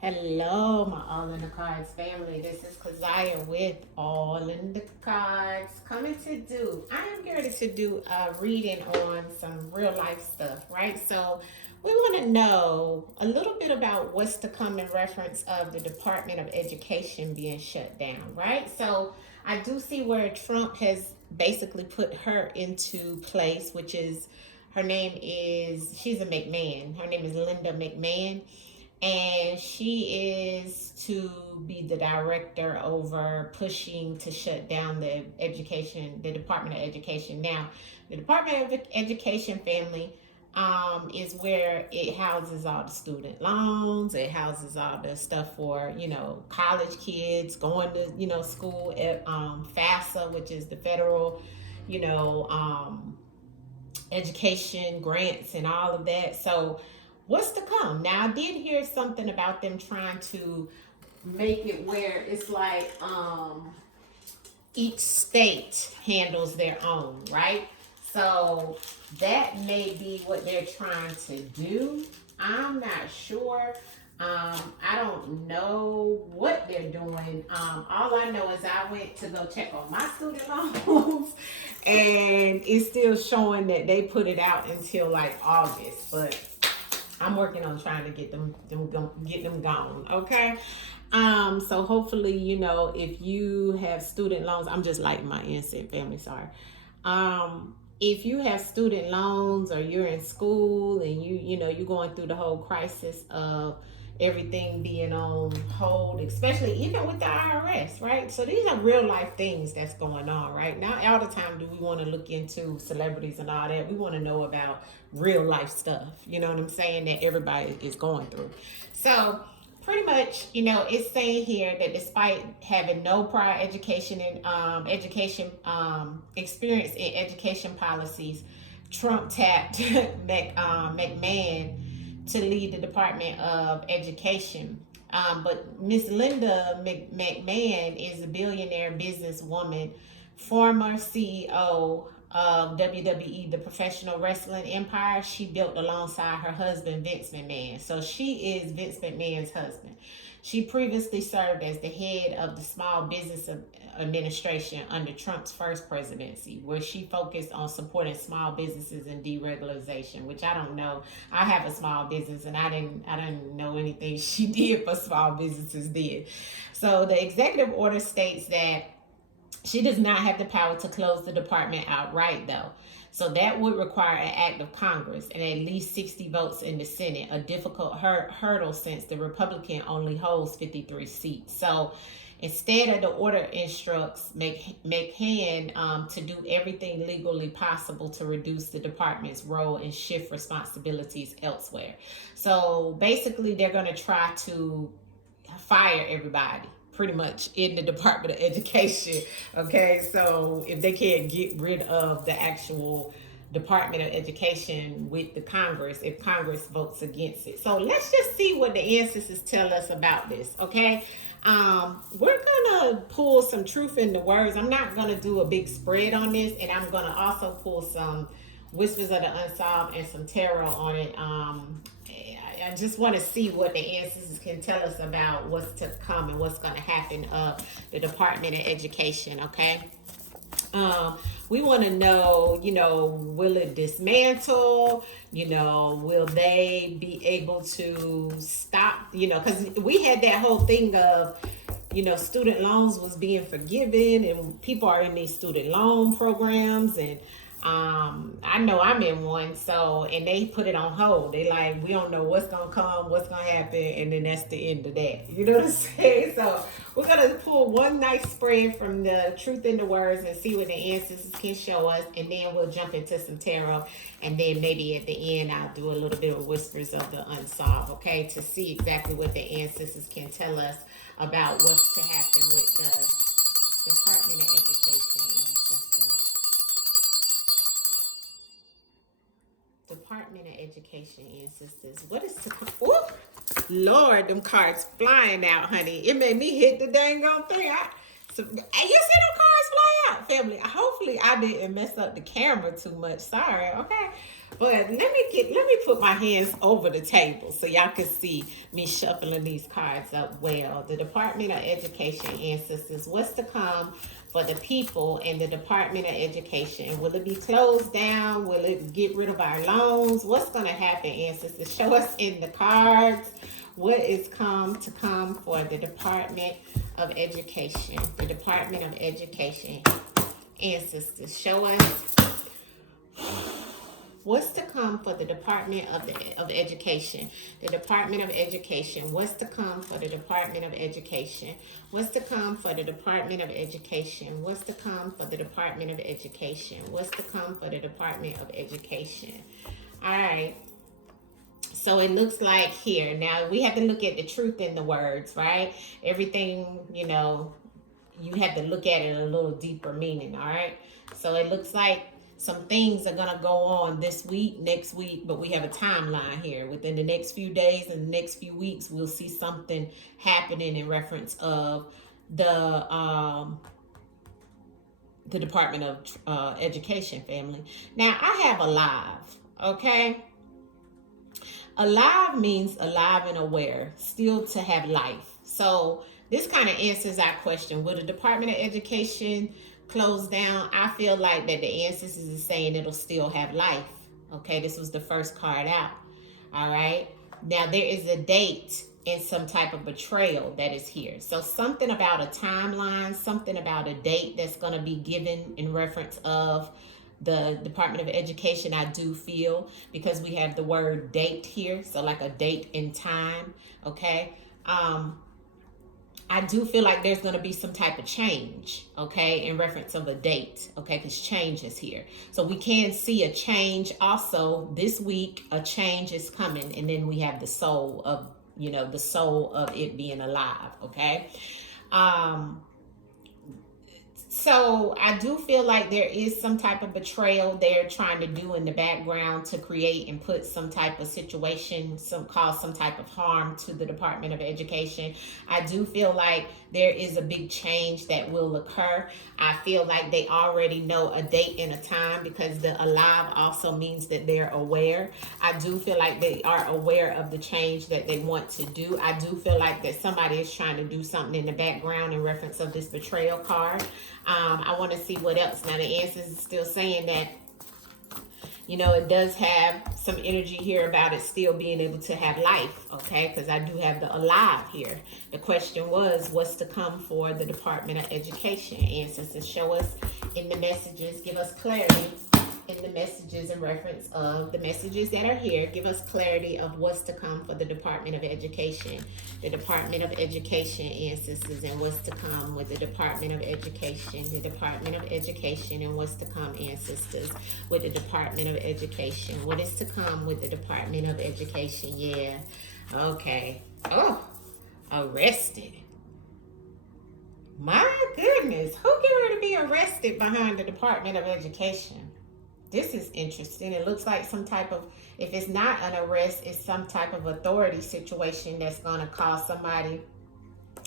Hello, my All in the Cards family. This is Keziah with All in the Cards. I am ready to do a reading on some real life stuff, right? So, we want to know a little bit about what's to come in reference of the Department of Education being shut down, right? So, I do see where Trump has basically put her into place, which is she's a McMahon. Her name is Linda McMahon, and she is to be the director over pushing to shut down the Department of Education. Now, the Department of Education family is where it houses all the student loans. It houses all the stuff for college kids going to school at FAFSA, which is the federal you know um, education grants and all of that. So what's to come? Now, I did hear something about them trying to make it where it's like each state handles their own, right? So that may be what they're trying to do. I'm not sure. I don't know what they're doing. All I know is I went to go check on my student loans, and it's still showing that they put it out until like August. But I'm working on trying to get them gone. Okay. So hopefully, if you have student loans, I'm just like my instant family, sorry. If you have student loans or you're in school and you're going through the whole crisis of everything being on hold, especially even with the IRS, right? So these are real life things that's going on, right? Not all the time do we want to look into celebrities and all that. We want to know about real life stuff, you know what I'm saying, that everybody is going through. So pretty much, it's saying here that despite having no prior education and education experience in education policies, Trump tapped McMahon to lead the Department of Education. But Miss Linda McMahon is a billionaire businesswoman, former CEO of WWE, the professional wrestling empire. She built alongside her husband, Vince McMahon. So she is Vince McMahon's husband. She previously served as the head of the Small Business Administration under Trump's first presidency, where she focused on supporting small businesses and deregulation, which I don't know. I have a small business, and I didn't know anything she did for small businesses did. So the executive order states that she does not have the power to close the department outright, though. So that would require an act of Congress and at least 60 votes in the Senate, a difficult hurdle since the Republican only holds 53 seats. So instead of the order instructs McMahon to do everything legally possible to reduce the department's role and shift responsibilities elsewhere. So basically, they're going to try to fire everybody pretty much in the Department of Education. Okay, so if they can't get rid of the actual Department of Education with the Congress, if Congress votes against it. So let's just see what the ancestors tell us about this, okay? We're gonna pull some truth in the words. I'm not gonna do a big spread on this, and I'm gonna also pull some whispers of the unsolved and some tarot on it. I just want to see what the ancestors can tell us about what's to come and what's going to happen of the Department of Education, okay? We want to know, will it dismantle? Will they be able to stop, because we had that whole thing of, student loans was being forgiven and people are in these student loan programs, and I know I'm in one, so, and they put it on hold. They like, we don't know what's gonna come, what's gonna happen, and then that's the end of that. You know what I'm saying? So we're gonna pull one nice spread from the truth in the words and see what the ancestors can show us, and then we'll jump into some tarot, and then maybe at the end I'll do a little bit of whispers of the unsolved, okay, to see exactly what the ancestors can tell us about what's to happen with the Department of Education ancestors. Department of Education ancestors. What is to come? Ooh, Lord, them cards flying out, honey. It made me hit the dang on thing. You see them cards fly out, family. Hopefully I didn't mess up the camera too much. Sorry, okay? But let me put my hands over the table so y'all can see me shuffling these cards up well. The Department of Education, ancestors, what's to come for the people in the Department of Education? Will it be closed down? Will it get rid of our loans? What's going to happen, ancestors? Show us in the cards what is come for the Department of Education. The Department of Education, ancestors, show us what's to come for the Department of Education. The Department of Education. What's to come for the Department of Education? What's to come for the Department of Education? What's to come for the Department of Education? What's to come for the Department of Education? All right. So it looks like here. Now we have to look at the truth in the words, right? Everything, you know, you have to look at it a little deeper meaning, all right? So it looks like some things are going to go on this week, next week, but we have a timeline here. Within the next few days and the next few weeks, we'll see something happening in reference of the Department of Education, family. Now, I have alive, okay? Alive means alive and aware, still to have life. So this kind of answers our question. Will the Department of Education close down? I feel like that the ancestors is saying it'll still have life. Okay, this was the first card out. All right. Now there is a date and some type of betrayal that is here. So something about a timeline, something about a date that's going to be given in reference of the Department of Education, I do feel, because we have the word date here. So like a date in time. Okay. I do feel like there's going to be some type of change, okay, in reference of a date, okay, because change is here. So we can see a change also this week. A change is coming, and then we have the soul of, you know, the soul of it being alive, okay. So I do feel like there is some type of betrayal they're trying to do in the background to create and put some type of situation, cause some type of harm to the Department of Education. I do feel like there is a big change that will occur. I feel like they already know a date and a time, because the alive also means that they're aware. I do feel like they are aware of the change that they want to do. I do feel like that somebody is trying to do something in the background in reference of this betrayal card. I want to see what else. Now the answers is still saying that, you know, it does have some energy here about it still being able to have life, okay? Because I do have the alive here. The question was, what's to come for the Department of Education? Ancestors, show us in the messages, give us clarity in the messages in reference of the messages that are here. Give us clarity of what's to come for the Department of Education. The Department of Education, ancestors, and what's to come with the Department of Education. The Department of Education, and what's to come, ancestors, with the Department of Education. What is to come with the Department of Education? Yeah. Okay. Oh, arrested. My goodness. Who get ready to be arrested behind the Department of Education? This is interesting. It looks like some type of, if it's not an arrest, it's some type of authority situation that's going to cause somebody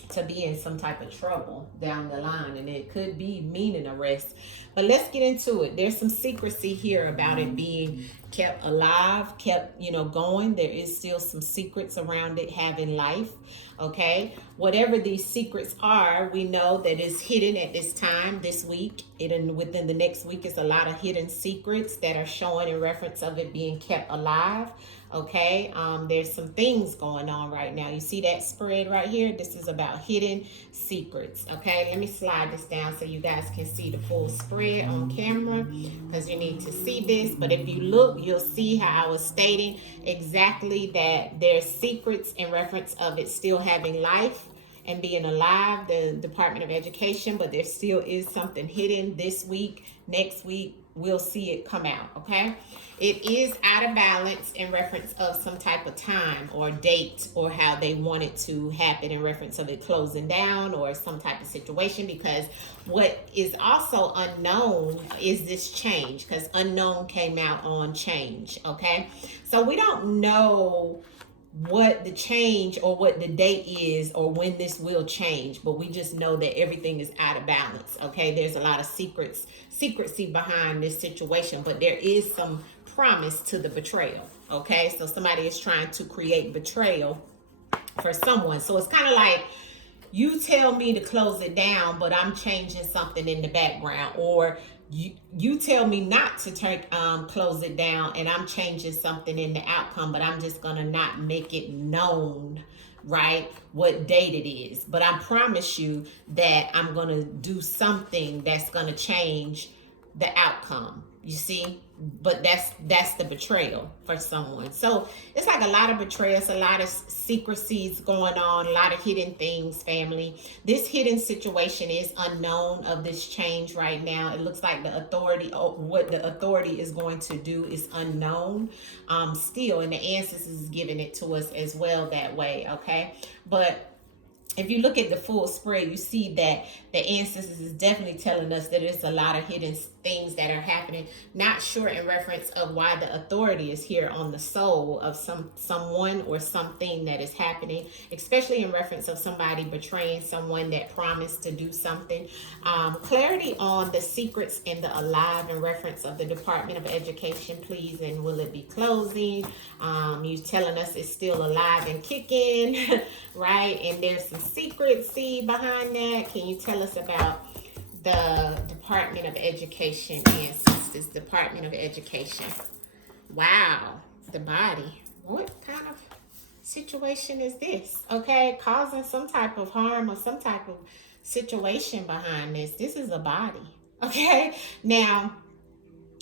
to be in some type of trouble down the line, and it could be meaning arrest. But let's get into it. There's some secrecy here about it being kept alive, kept, you know, going. There is still some secrets around it having life. Okay, whatever these secrets are, we know that it's hidden at this time, this week. Within the next week is a lot of hidden secrets that are showing in reference of it being kept alive. Okay, there's some things going on right now. You see that spread right here? This is about hidden secrets. Okay, let me slide this down so you guys can see the full spread on camera, because you need to see this. But if you look, you'll see how I was stating exactly that there's secrets in reference of it still having life and being alive, the Department of Education, but there still is something hidden this week. Next week, we'll see it come out, okay? It is out of balance in reference of some type of time or date, or how they want it to happen in reference of it closing down or some type of situation, because what is also unknown is this change, because unknown came out on change, okay? So we don't know what the change or what the date is or when this will change, but we just know that everything is out of balance. Okay, there's a lot of secrecy behind this situation, but there is some promise to the betrayal. Okay, so somebody is trying to create betrayal for someone. So it's kind of like, you tell me to close it down, but I'm changing something in the background, or you tell me not to close it down, and I'm changing something in the outcome, but I'm just gonna not make it known, right, what date it is. But I promise you that I'm gonna do something that's gonna change the outcome. You see, but that's the betrayal for someone. So it's like a lot of betrayals, a lot of secrecies going on, a lot of hidden things, family. This hidden situation is unknown of this change right now. It looks like the authority, or what the authority is going to do, is unknown still, and the ancestors is giving it to us as well that way. Okay, but if you look at the full spread, you see that the ancestors is definitely telling us that there's a lot of hidden things that are happening. Not sure in reference of why the authority is here on the soul of someone or something that is happening, especially in reference of somebody betraying someone that promised to do something. Clarity on the secrets in the alive in reference of the Department of Education, please. And will it be closing? You're telling us it's still alive and kicking, right? And there's some secrecy behind that. Can you tell us about the Department of Education ancestors? Department of Education. Wow, the body. What kind of situation is this? Okay, causing some type of harm or some type of situation behind this. This is a body. Okay, now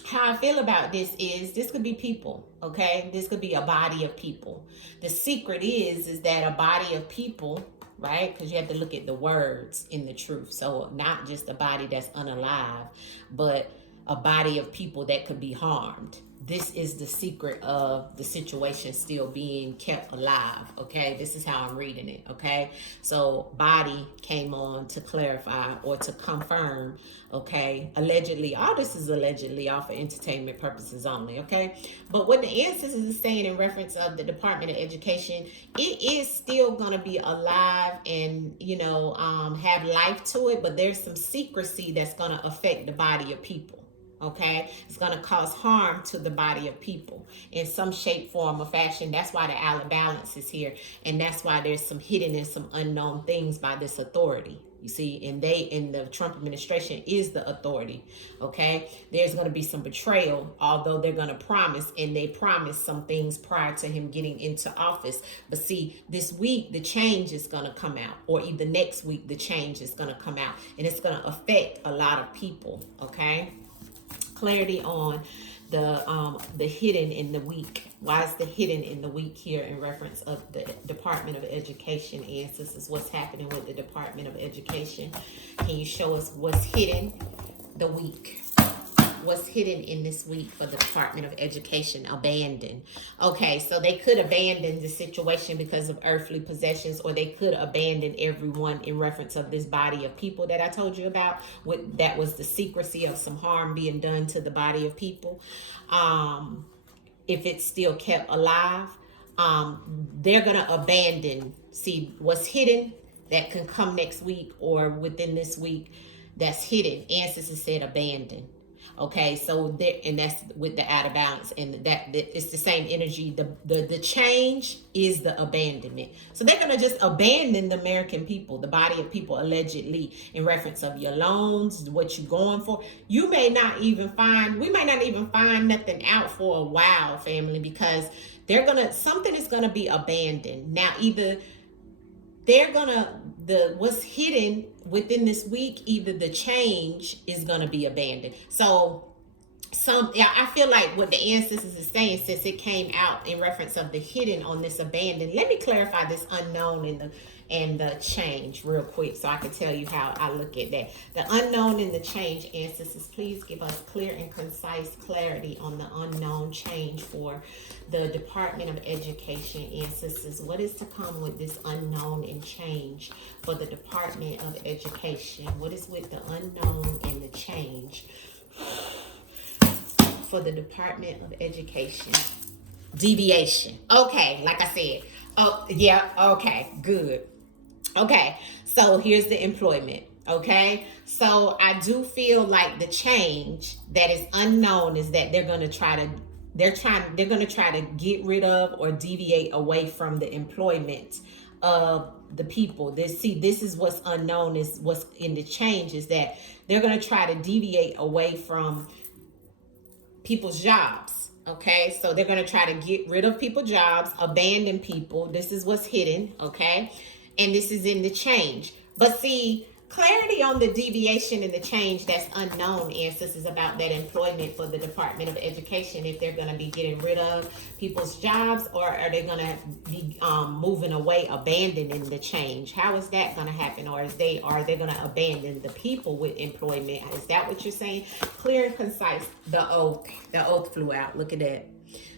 how I feel about this is this could be people. Okay, this could be a body of people. The secret is that a body of people, right? Because you have to look at the words in the truth. So not just a body that's unalive, but a body of people that could be harmed. This is the secret of the situation still being kept alive. Okay, this is how I'm reading it. Okay, so body came on to clarify or to confirm. Okay, allegedly, all this is allegedly, all for entertainment purposes only. Okay, but what the ancestors is saying in reference of the Department of Education, it is still going to be alive and, you know, have life to it, but there's some secrecy that's going to affect the body of people. Okay, it's going to cause harm to the body of people in some shape, form, or fashion. That's why the out of balance is here, and that's why there's some hidden and some unknown things by this authority. You see, and they in the Trump administration is the authority. Okay, there's going to be some betrayal, although they're going to promise, and they promised some things prior to him getting into office. But see, this week the change is going to come out, or either next week the change is going to come out, and it's going to affect a lot of people. Okay. Clarity on the hidden in the weak. Why is the hidden in the weak here in reference of the Department of Education ancestors? What's happening with the Department of Education? Can you show us what's hidden? The weak. What's hidden in this week for the Department of Education? Abandon. Okay, so they could abandon the situation because of earthly possessions, or they could abandon everyone in reference of this body of people that I told you about. That was the secrecy of some harm being done to the body of people. If it's still kept alive, they're going to abandon. See, what's hidden that can come next week or within this week that's hidden. Ancestors said abandon. Okay, so there, and that's with the out of balance, and that it's the same energy. The change is the abandonment. So they're gonna just abandon the American people, the body of people, allegedly, in reference of your loans, what you're going for. You may not even find, we might not even find nothing out for a while, family, because something is gonna be abandoned. Now, either they're gonna, what's hidden within this week, either the change is gonna be abandoned. So I feel like what the ancestors is saying, since it came out in reference of the hidden on this abandoned, let me clarify this unknown and the change real quick so I can tell you how I look at that. The unknown and the change, ancestors, please give us clear and concise clarity on the unknown change for the Department of Education, ancestors. What is to come with this unknown and change for the Department of Education? What is with the unknown and the change for the Department of Education? Deviation. Okay, like I said. Oh, yeah, okay, good. Okay, so here's the employment. Okay, so I do feel like the change that is unknown is that they're going to try to get rid of or deviate away from the employment of the people. This is what's unknown, is what's in the change, is that they're going to try to deviate away from people's jobs. Okay, so they're going to try to get rid of people's jobs, abandon people. This is what's hidden. Okay, and this is in the change. But see, clarity on the deviation and the change that's unknown, answers, is about that employment for the Department of Education. If they're going to be getting rid of people's jobs, or are they going to be moving away, abandoning the change? How is that going to happen? Or are they going to abandon the people with employment? Is that what you're saying? Clear and concise. The oath flew out. Look at that.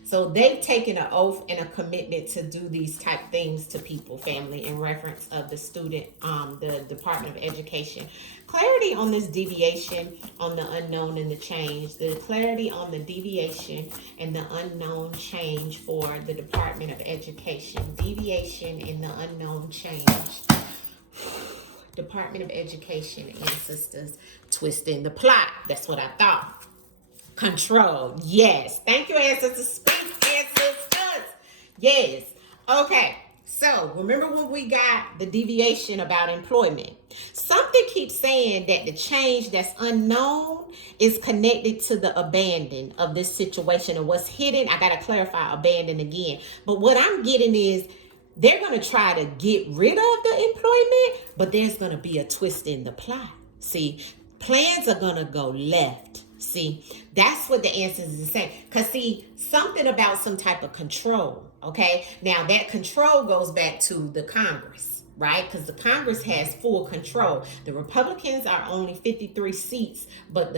So they've taken an oath and a commitment to do these type things to people, family, in reference of the student, the Department of Education. Clarity on this deviation, on the unknown and the change. The clarity on the deviation and the unknown change for the Department of Education. Deviation and the unknown change. Department of Education, ancestors, twisting the plot. That's what I thought. Control. Yes. Thank you, ancestors. Speak, ancestors. Yes. Okay. So remember when we got the deviation about employment? Something keeps saying that the change that's unknown is connected to the abandon of this situation, and what's hidden. I got to clarify abandon again. But what I'm getting is they're going to try to get rid of the employment, but there's going to be a twist in the plot. See, plans are going to go left. See, that's what the answers is saying. Because see, something about some type of control, okay? Now, that control goes back to the Congress, right? Because the Congress has full control. The Republicans are only 53 seats, but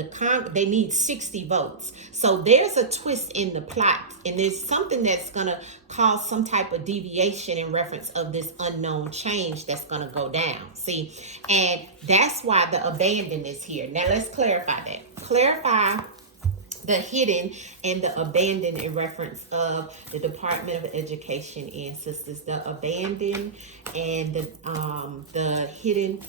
they need 60 votes. So there's a twist in the plot, and there's something that's going to cause some type of deviation in reference of this unknown change that's going to go down. See, and that's why the abandon is here. Now let's clarify that. Clarify the hidden and the abandon in reference of the Department of Education, ancestors. The abandon and the hidden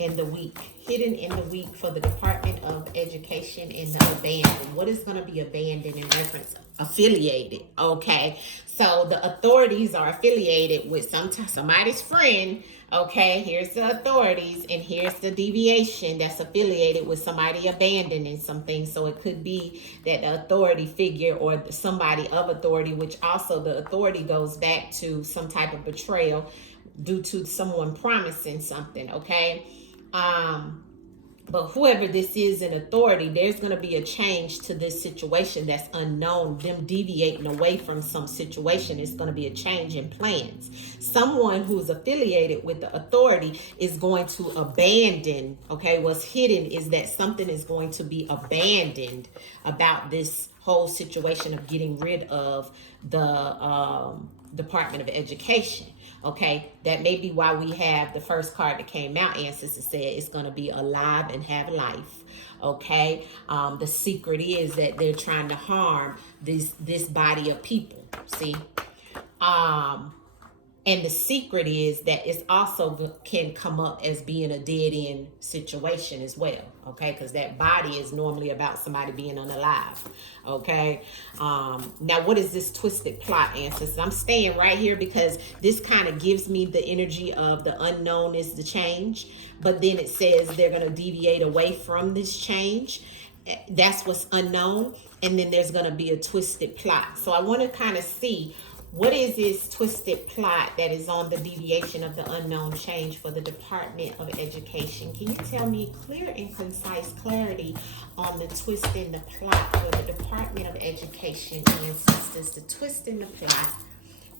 and the weak. Hidden and the weak for the Department of Education, and the abandon. What is going to be abandoned in reference? Affiliated. Okay, so the authorities are affiliated with somebody's friend. Okay, here's the authorities, and here's the deviation that's affiliated with somebody abandoning something. So it could be that the authority figure or somebody of authority, which also the authority goes back to some type of betrayal due to someone promising something. Okay, but whoever this is in authority, there's going to be a change to this situation that's unknown. Them deviating away from some situation is going to be a change in plans. Someone who's affiliated with the authority is going to abandon. Okay, what's hidden is that something is going to be abandoned about this whole situation of getting rid of the Department of Education. Okay, that may be why we have the first card that came out. Ancestors said it's going to be alive and have life. Okay, the secret is that they're trying to harm this body of people. See, and the secret is that it's also can come up as being a dead end situation as well. Okay, because that body is normally about somebody being unalive. Okay, now what is this twisted plot, ancestors? I'm staying right here because this kind of gives me the energy of the unknown is the change, but then it says they're going to deviate away from this change. That's what's unknown, and then there's going to be a twisted plot. So I want to kind of see, what is this twisted plot that is on the deviation of the unknown change for the Department of Education? Can you tell me clear and concise clarity on the twist in the plot for the Department of Education, ancestors? The twist in the plot.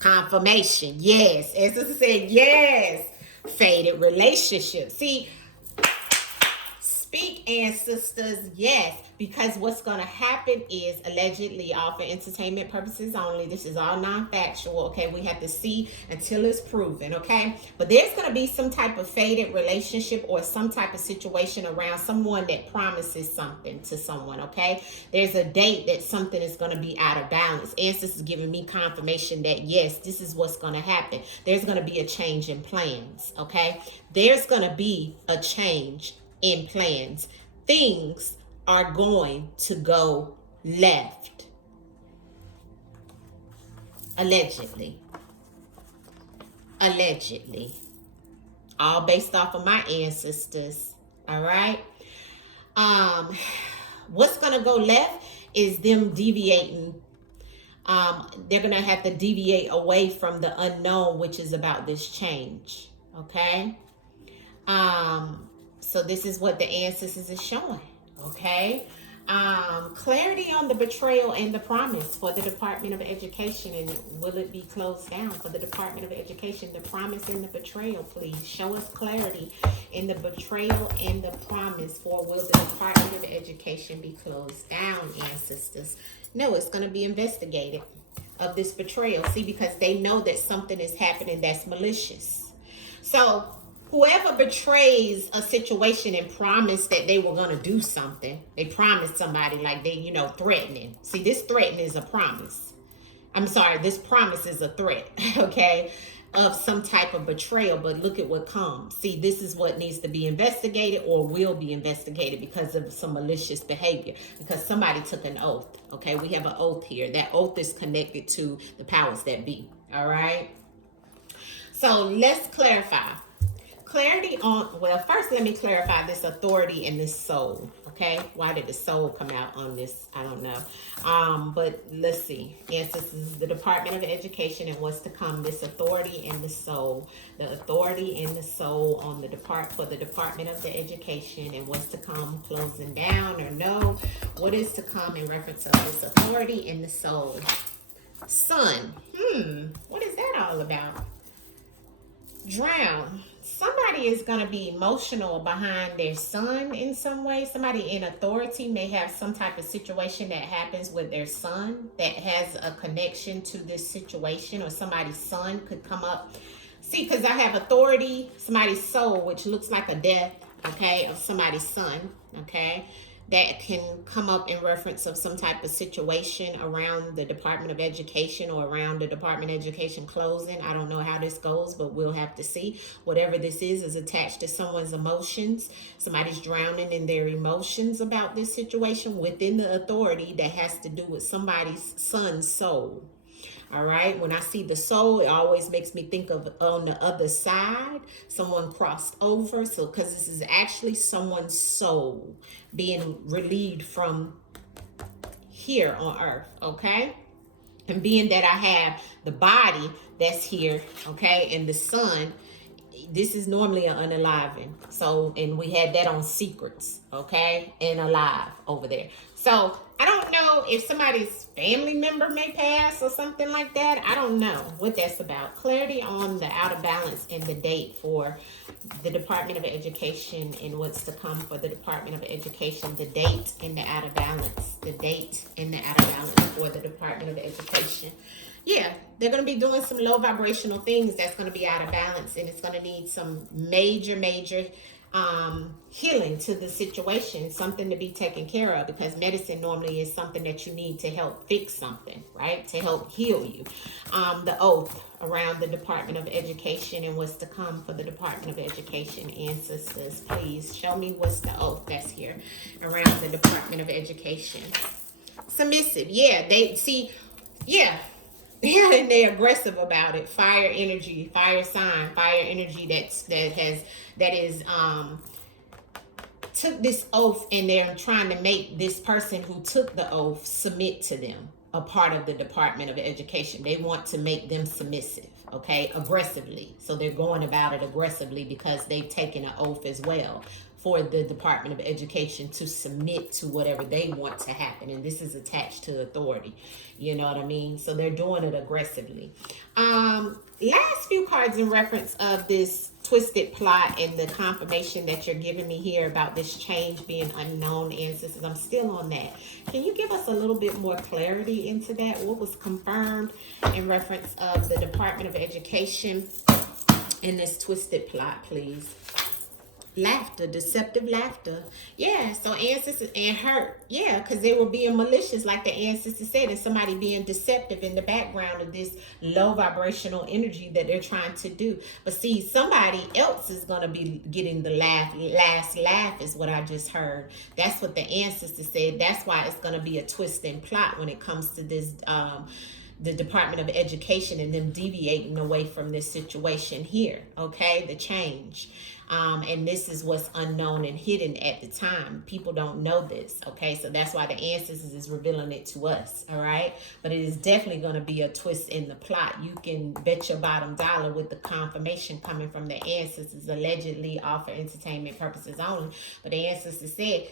Confirmation. Yes. Ancestors said yes. Faded relationship. See, Speak, ancestors, yes, because what's going to happen is allegedly all for entertainment purposes only. This is all non-factual, okay? We have to see until it's proven, okay? But there's going to be some type of faded relationship or some type of situation around someone that promises something to someone, okay? There's a date that something is going to be out of balance. Ancestors is giving me confirmation that, yes, this is what's going to happen. There's going to be a change in plans, okay? There's going to be a change in plans. Things are going to go left. Allegedly. Allegedly. All based off of my ancestors. All right. What's going to go left is them deviating. They're going to have to deviate away from the unknown, which is about this change. Okay. So this is what the ancestors is showing, okay? Clarity on the betrayal and the promise for the Department of Education, and will it be closed down for the Department of Education? The promise and the betrayal, please. Show us clarity in the betrayal and the promise for will the Department of Education be closed down, ancestors? No, it's going to be investigated of this betrayal. See, because they know that something is happening that's malicious. So whoever betrays a situation and promised that they were going to do something, they promised somebody like they, threatening. See, this threatening is a promise. I'm sorry, this promise is a threat, okay, of some type of betrayal. But look at what comes. See, this is what needs to be investigated or will be investigated because of some malicious behavior, because somebody took an oath, okay? We have an oath here. That oath is connected to the powers that be, all right? So let's clarify. Clarity on, well, first let me clarify this authority and this soul, okay? Why did the soul come out on this? I don't know. But let's see. Yes, this is the Department of Education and what's to come, this authority and the soul. The authority and the soul on the for the Department of the Education and what's to come, closing down or no. What is to come in reference to this authority and the soul? Sun. What is that all about? Drown. Somebody is going to be emotional behind their son in some way. Somebody in authority may have some type of situation that happens with their son that has a connection to this situation, or somebody's son could come up. See, because I have authority, somebody's soul, which looks like a death, okay, of somebody's son, okay, that can come up in reference of some type of situation around the Department of Education or around the Department of Education closing. I don't know how this goes, but we'll have to see. Whatever this is attached to someone's emotions. Somebody's drowning in their emotions about this situation within the authority that has to do with somebody's son's soul. All right. When I see the soul, it always makes me think of on the other side, someone crossed over. So, because this is actually someone's soul being relieved from here on earth. Okay. And being that I have the body that's here, okay, and the sun, this is normally an unaliving. So, and we had that on secrets, okay, and alive over there. So I don't know if somebody's family member may pass or something like that. I don't know what that's about. Clarity on the out of balance and the date for the Department of Education and what's to come for the Department of Education. The date and the out of balance. The date and the out of balance for the Department of Education. Yeah, they're going to be doing some low vibrational things that's going to be out of balance, and it's going to need some major healing to the situation, something to be taken care of, because medicine normally is something that you need to help fix something, right? To help heal you. The oath around the Department of Education and what's to come for the Department of Education. Ancestors, please show me what's the oath that's here around the Department of Education. Submissive. Yeah, they see, yeah. Yeah, and they're aggressive about it. Fire energy, fire sign, fire energy that is took this oath, and they're trying to make this person who took the oath submit to them, a part of the Department of Education. They want to make them submissive, okay, aggressively. So they're going about it aggressively because they've taken an oath as well. for the Department of Education to submit to whatever they want to happen. And this is attached to authority. You know what I mean? So they're doing it aggressively. Last few cards in reference of this twisted plot and the confirmation that you're giving me here about this change being unknown, ancestors. I'm still on that. Can you give us a little bit more clarity into that? What was confirmed in reference of the Department of Education in this twisted plot, please? Laughter, deceptive laughter. Yeah, so ancestors and hurt. Yeah, because they were being malicious, like the ancestors said, and somebody being deceptive in the background of this low vibrational energy that they're trying to do. But see, somebody else is going to be getting the last laugh is what I just heard. That's what the ancestors said. That's why it's going to be a twist and plot when it comes to this the Department of Education and them deviating away from this situation here, okay? The change. And this is what's unknown and hidden at the time. People don't know this, okay? So that's why the ancestors is revealing it to us, all right? But it is definitely going to be a twist in the plot. You can bet your bottom dollar with the confirmation coming from the ancestors, allegedly all for entertainment purposes only. But the ancestors said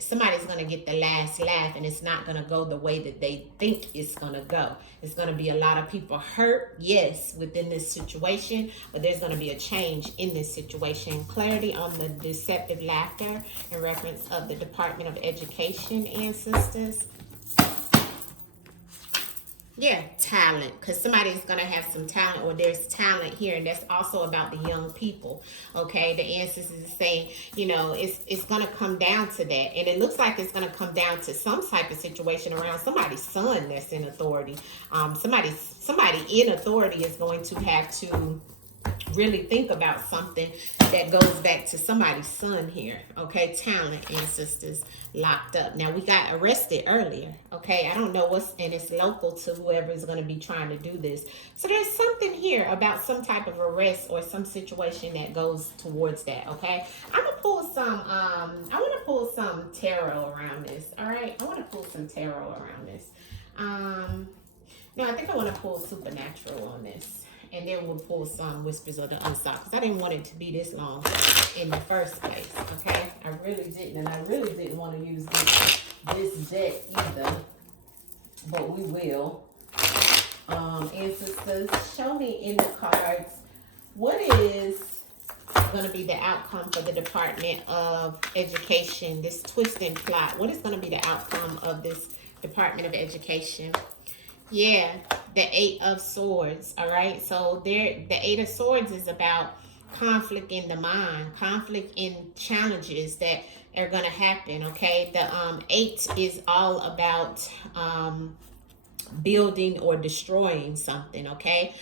somebody's going to get the last laugh, and it's not going to go the way that they think it's going to go. It's going to be a lot of people hurt, yes, within this situation, but there's going to be a change in this situation. Clarity on the deceptive laughter in reference of the Department of Education, ancestors. Yeah, talent, because somebody's going to have some talent, or there's talent here, and that's also about the young people, okay? The ancestors is saying, you know, it's going to come down to that, and it looks like it's going to come down to some type of situation around somebody's son that's in authority. Somebody in authority is going to have to really think about something that goes back to somebody's son here, okay? Talent, ancestors, locked up. Now, we got arrested earlier, okay? I don't know what's, and it's local to whoever is going to be trying to do this. So there's something here about some type of arrest or some situation that goes towards that, okay? I'm going to pull some, I want to pull some tarot around this, all right? I want to pull some tarot around this. No, I think I want to pull supernatural on this. And then we'll pull some whispers of the unsought, because I didn't want it to be this long in the first place, okay? I really didn't, and I really didn't want to use this deck either, but we will. Ancestors, show me in the cards, what is going to be the outcome for the Department of Education, this twist and plot? What is going to be the outcome of this Department of Education? Yeah, the Eight of Swords, all right? So the Eight of Swords is about conflict in the mind, conflict in challenges that are going to happen, okay? The Eight is all about building or destroying something, okay?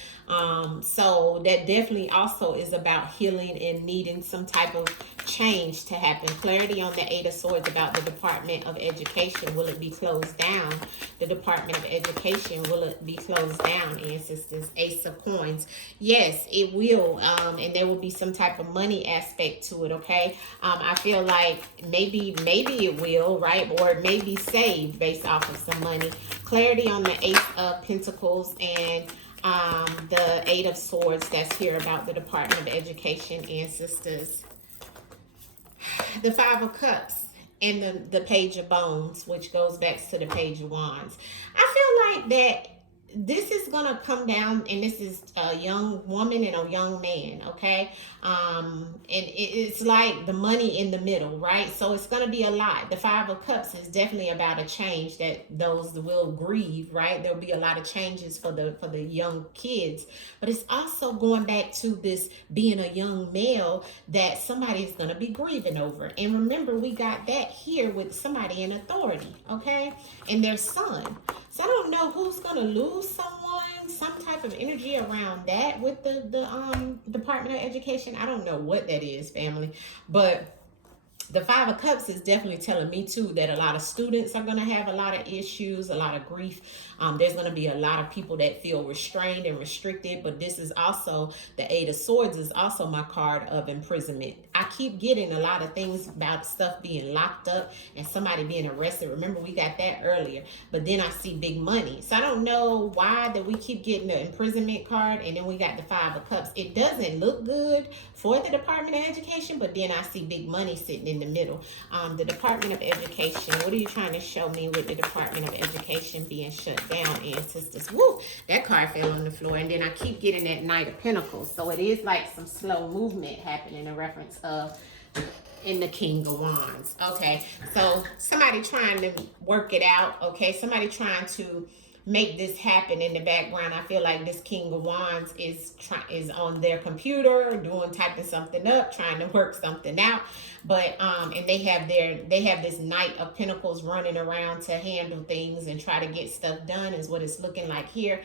So that definitely also is about healing and needing some type of change to happen. Clarity on the Eight of Swords about the Department of Education. Will it be closed down? The Department of Education, will it be closed down, ancestors? Ace of Coins. Yes, it will. And there will be some type of money aspect to it, okay? I feel like maybe it will, right? Or it may be saved based off of some money. Clarity on the Ace of Pentacles and the Eight of Swords that's here about the Department of Education, ancestors. The Five of Cups and the Page of Bones, which goes back to the Page of Wands. I feel like that this is going to come down, and this is a young woman and a young man, okay? And it's like the money in the middle, right? So it's going to be a lot. The Five of Cups is definitely about a change that those will grieve, right? There'll be a lot of changes for the young kids, but it's also going back to this being a young male that somebody is going to be grieving over. And remember, we got that here with somebody in authority, okay? And their son. So I don't know who's going to lose someone, some type of energy around that with the Department of Education. I don't know what that is, family. But The Five of Cups is definitely telling me too that a lot of students are going to have a lot of issues, a lot of grief. There's going to be a lot of people that feel restrained and restricted, but this is also, the Eight of Swords is also my card of imprisonment. I keep getting a lot of things about stuff being locked up and somebody being arrested. Remember, we got that earlier, but then I see big money. So I don't know why that we keep getting the imprisonment card, and then we got the Five of Cups. It doesn't look good for the Department of Education, but then I see big money sitting in the middle. The Department of Education, what are you trying to show me with the Department of Education being shut down, ancestors? Woo, that card fell on the floor. And then I keep getting that Knight of Pentacles. So it is like some slow movement happening in reference of in the King of Wands. Okay, so somebody trying to work it out. Okay, somebody trying to make this happen in the background. I feel like this King of Wands is on their computer typing something up, trying to work something out. But and they have this Knight of Pentacles running around to handle things and try to get stuff done, is what it's looking like here.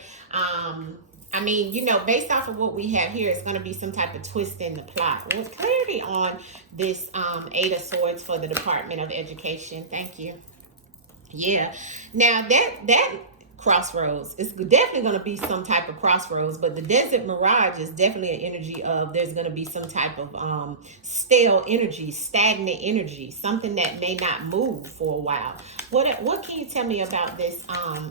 I mean, you know, based off of what we have here, it's going to be some type of twist in the plot. With clarity on this Eight of Swords for the Department of Education. Thank you. Yeah. Now that crossroads, it's definitely going to be some type of crossroads, but the Desert Mirage is definitely an energy of there's going to be some type of stale energy, stagnant energy, something that may not move for a while. What can you tell me about this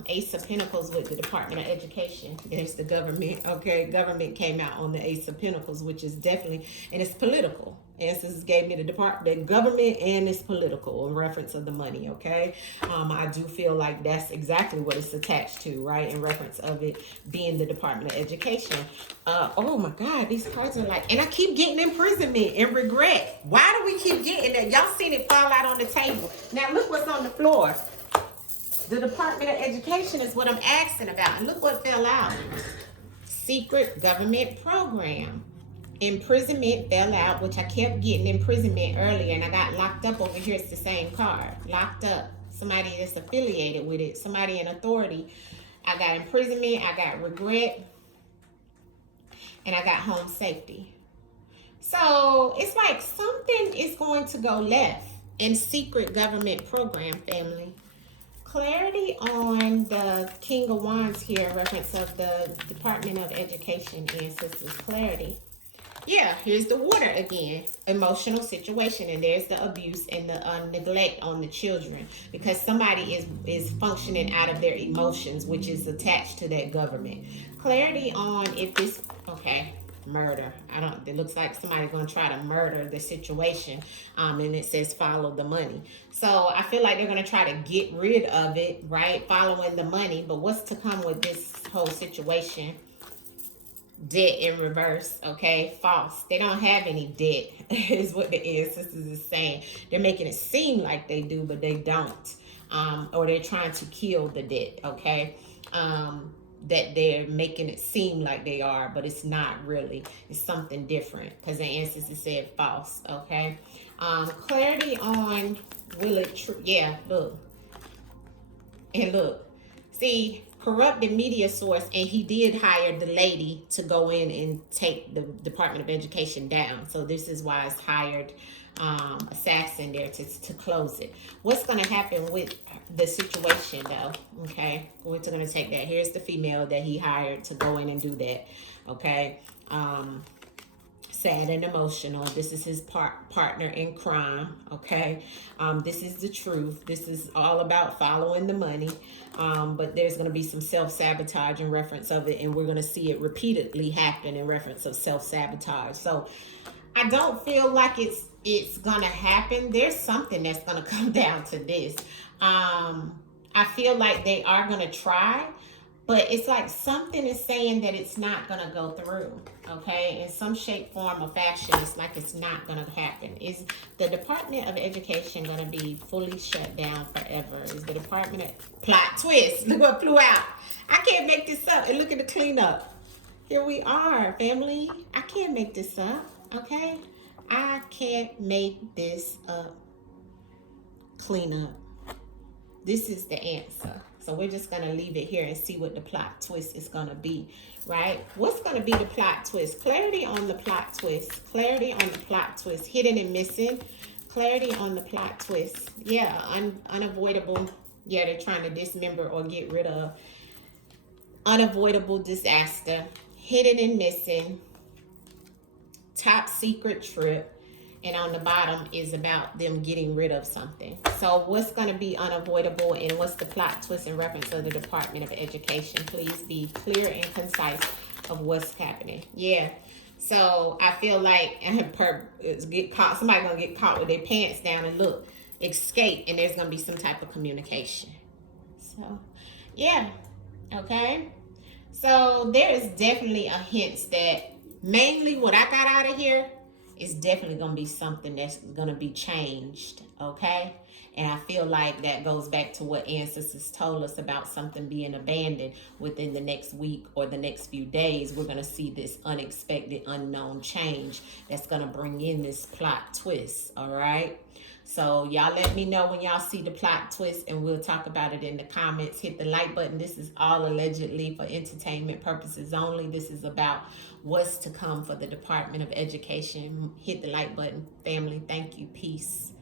Ace of Pentacles with the Department of Education? There's the government. Okay, government came out on the Ace of Pentacles, which is definitely, and it's political. Ancestors gave me the government, and it's political in reference of the money. Okay, I do feel like that's exactly what it's attached to, right? In reference of it being the Department of Education. Oh my God, these cards are like, and I keep getting imprisonment and regret. Why do we keep getting that? Y'all seen it fall out on the table. Now look what's on the floor. The Department of Education is what I'm asking about, and look what fell out. Secret government program. Imprisonment fell out, which I kept getting imprisonment earlier, and I got locked up over here. It's the same card. Locked up. Somebody that's affiliated with it. Somebody in authority. I got imprisonment. I got regret. And I got home safety. So it's like something is going to go left in secret government program, family. Clarity on the King of Wands here in reference of the Department of Education, ancestors. Clarity. Yeah, here's the water again. Emotional situation, and there's the abuse and the neglect on the children, because somebody is functioning out of their emotions, which is attached to that government. Clarity on if this, okay, murder. It looks like somebody's going to try to murder the situation, and it says follow the money. So I feel like they're going to try to get rid of it, right? Following the money. But what's to come with this whole situation? Debt in reverse. Okay, false. They don't have any debt is what the ancestors is saying. They're making it seem like they do, but they don't. Or they're trying to kill the debt. Okay, that they're making it seem like they are, but it's not really. It's something different, because the ancestors said false. Okay, clarity on will it yeah, look, and look, see, corrupted media source, and he did hire the lady to go in and take the Department of Education down. So this is why it's hired assassin there to close it. What's going to happen with the situation though? Okay, we're going to take that. Here's the female that he hired to go in and do that. Okay, sad and emotional. This is his partner in crime. Okay, this is the truth. This is all about following the money. But there's going to be some self-sabotage in reference of it, and we're going to see it repeatedly happen in reference of self-sabotage. So I don't feel like it's going to happen. There's something that's going to come down to this. I feel like they are going to try, but it's like something is saying that it's not going to go through, okay? In some shape, form, or fashion, it's like it's not going to happen. Is the Department of Education going to be fully shut down forever? Is the Department of... Plot twist. Look what flew out. I can't make this up. And look at the cleanup. Here we are, family. I can't make this up, okay? I can't make this up. Cleanup. This is the answer. So we're just going to leave it here and see what the plot twist is going to be, right? What's going to be the plot twist? Clarity on the plot twist. Clarity on the plot twist. Hidden and missing. Clarity on the plot twist. Yeah, unavoidable. Yeah, they're trying to dismember or get rid of. Unavoidable disaster. Hidden and missing. Top secret trip. And on the bottom is about them getting rid of something. So what's going to be unavoidable and what's the plot twist in reference to the Department of Education? Please be clear and concise of what's happening. Yeah. So I feel like get caught. Somebody gonna get caught with their pants down and look, escape, and there's gonna be some type of communication. So, yeah, okay. So there is definitely a hint that mainly what I got out of here is definitely gonna be something that's gonna be changed, okay? And I feel like that goes back to what ancestors told us about something being abandoned within the next week or the next few days. We're going to see this unexpected, unknown change that's going to bring in this plot twist, all right? So y'all let me know when y'all see the plot twist and we'll talk about it in the comments. Hit the like button. This is all allegedly for entertainment purposes only. This is about what's to come for the Department of Education. Hit the like button, family. Thank you. Peace.